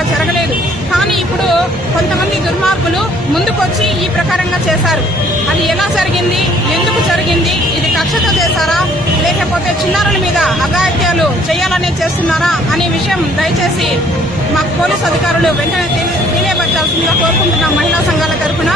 ప్రకారంగా జరగలేదు. కానీ ఇప్పుడు కొంతమంది దుర్మార్గులు ముందుకొచ్చి ఈ ప్రకారంగా చేశారు. అది ఎలా జరిగింది? ఎందుకు జరిగింది? ఇది కక్షతో చేశారా? లేకపోతే చిన్నారుల మీద అఘాయిత్యాలు చేయాలనే చేస్తున్నారా అనే విషయం దయచేసి మాకు పోలీసు అధికారులు వెంటనే తెలియపరచాల్సిందిగా కోరుకుంటున్నాం మహిళా సంఘాల తరఫున.